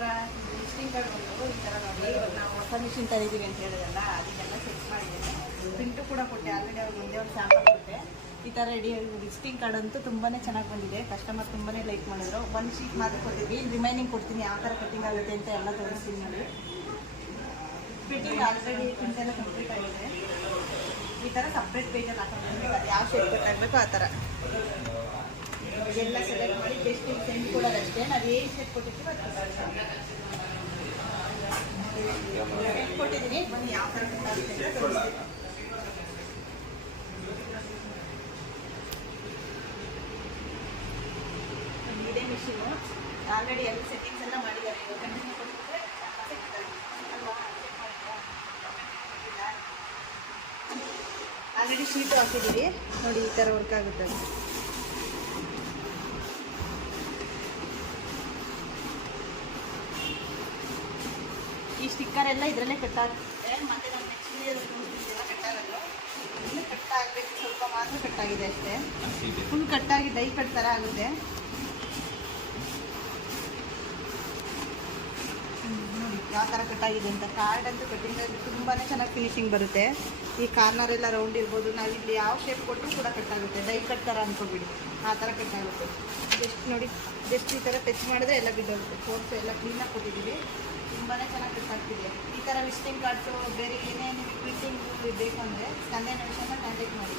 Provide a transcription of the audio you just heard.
ಥರ visiting card ಬಂದು ಈ ಥರ ನೋಡಿ, ಇವಾಗ ನಾವು ಹೊಸ ಮಿಷಿನ್ ತಂದಿದ್ದೀವಿ ಅಂತ ಹೇಳಿದಲ್ಲ, ಅದಕ್ಕೆಲ್ಲ ಸೆಟ್ ಮಾಡಿದ್ದೇನೆ. ಪ್ರಿಂಟು ಕೂಡ ಕೊಟ್ಟೆ, ಆಲ್ರೆಡಿ ಅವ್ರಿಗೆ ಒಂದೇ ಒಂದು ಸ್ಯಾಂಪಲ್ ಕೊಟ್ಟೆ. ಈ ಥರ ರೆಡಿ ವಿಸಿಟಿಂಗ್ ಕಾರ್ಡ್ ಅಂತೂ ತುಂಬಾ ಚೆನ್ನಾಗಿ ಬಂದಿದೆ. ಕಸ್ಟಮರ್ ತುಂಬಾ ಲೈಕ್ ಮಾಡಿದ್ರು. ಒಂದು ಶೀಟ್ ಮಾತ್ರ ಕೊಟ್ಟಿದ್ವಿ, ರಿಮೈನಿಂಗ್ ಕೊಡ್ತೀನಿ ಯಾವ ಥರ ಕಟ್ಟಿಂಗ್ ಆಗುತ್ತೆ ಅಂತ ಎಲ್ಲ ತೋರಿಸ್ತೀನಿ ನೋಡಿ. ಫಿಟ್ಟಿಂಗ್ ಆಲ್ರೆಡಿ ಪ್ರಿಂಟೆಲ್ಲ ಕಂಪ್ಲೀಟ್ ಆಗಿದೆ. ಈ ಥರ ಸಪ್ರೇಟ್ ಪೇಜಲ್ಲಿ ಹಾಕೊಂಡು ಅದು ಯಾವ ಶೇಪ್ ಕಟ್ಟಾಗಬೇಕು ಆ ಥರ ಇದೆಲ್ಲ ಸೆಲೆಕ್ಟ್ ಮಾಡಿ ಜಸ್ಟ್ ಇಲ್ಲಿ ಸೆಂಡ್ ಕೊಡೋದಷ್ಟೇ. ನಾವು ಏನು ಶೇಪ್ ಕೊಟ್ಟಿರ್ತೀವಿ ಅದು ಸೆಂಡ್ ಕೊಟ್ಟಿದ್ದೀನಿ. ಬನ್ನಿ ಯಾವ ಥರ ಕಟ್ಟಾಗುತ್ತೆ ಅಂತ ತೋರಿಸ್ತೀನಿ. ಇದೇ ಮಿಷಿನು ಆಲ್ರೆಡಿ ಎಲ್ಲ ಸೆಟ್ಟಿಂಗ್ಸ್ ಎಲ್ಲ ಮಾಡಿದ್ದಾರೆ. ಇವಾಗ ಕಂಟಿನ್ಯೂ ಕೊಟ್ಟಿದ್ರೆ ಆಲ್ರೆಡಿ ಶೀಟು ಹಾಕಿದ್ದೀವಿ ನೋಡಿ, ಈ ಥರ ವರ್ಕ್ ಆಗುತ್ತೆ. ಈ ಸ್ಟಿಕ್ಕರ್ ಎಲ್ಲ ಇದರಲ್ಲೇ ಕಟ್ಟಾಗುತ್ತೆ. ಮತ್ತೆ ನಾವು ನೆಕ್ಸ್ಟ್ ವಿಡಿಯೋದಲ್ಲಿ ಕಟ್ಟಾಗಲ್ಲ, ಇನ್ನೂ ಕಟ್ಟಾಗಬೇಕು, ಸ್ವಲ್ಪ ಮಾತ್ರ ಕಟ್ಟಾಗಿದೆ ಅಷ್ಟೇ. ಫುಲ್ ಕಟ್ಟಾಗಿ ಡೈ ಕಟ್ ಥರ ಆಗುತ್ತೆ. ನೋಡಿ ಯಾವ ಥರ ಕಟ್ಟಾಗಿದೆ ಅಂತ. ಕಾರ್ಡ್ ಅಂತೂ ಕಟ್ಟಿಂಗ್ ತುಂಬಾ ಚೆನ್ನಾಗಿ ಫಿನಿಶಿಂಗ್ ಬರುತ್ತೆ. ಈ ಕಾರ್ನರ್ ಎಲ್ಲ ರೌಂಡ್ ಇರ್ಬೋದು, ನಾವಿಲ್ಲಿ ಯಾವ ಶೇಪ್ ಕೊಟ್ಟರು ಕೂಡ ಕಟ್ಟಾಗುತ್ತೆ. ಡೈ ಕಟ್ ಥರ ಅಂದ್ಕೊಬಿಡಿ, ಆ ಥರ ಕಟ್ಟಾಗುತ್ತೆ. ಜಸ್ಟ್ ನೋಡಿ, ಜಸ್ಟ್ ಈ ಥರ ಟಚ್ ಮಾಡಿದ್ರೆ ಎಲ್ಲ ಬಿದ್ದೋಗುತ್ತೆ. ಫೋರ್ಸ್ ಎಲ್ಲ ಕ್ಲೀನಾಗಿ ಕೊಟ್ಟಿದ್ದೀವಿ, ತುಂಬಾ ಚೆನ್ನಾಗಿ ಕಟ್ಟಾಗ್ತಿದೆ. ಈ ಥರ ವಿಸಿಟಿಂಗ್ ಕಾರ್ಡ್ಸು ಬೇರೆ ಏನೇ ನಿಮಗೆ ಪ್ರಿಂಟಿಂಗ್ ಬೇಕು ಅಂದರೆ ಸಂಡೇ ನಿಮಿಷನ ಕಾಂಟ್ಯಾಕ್ಟ್ ಮಾಡಿ.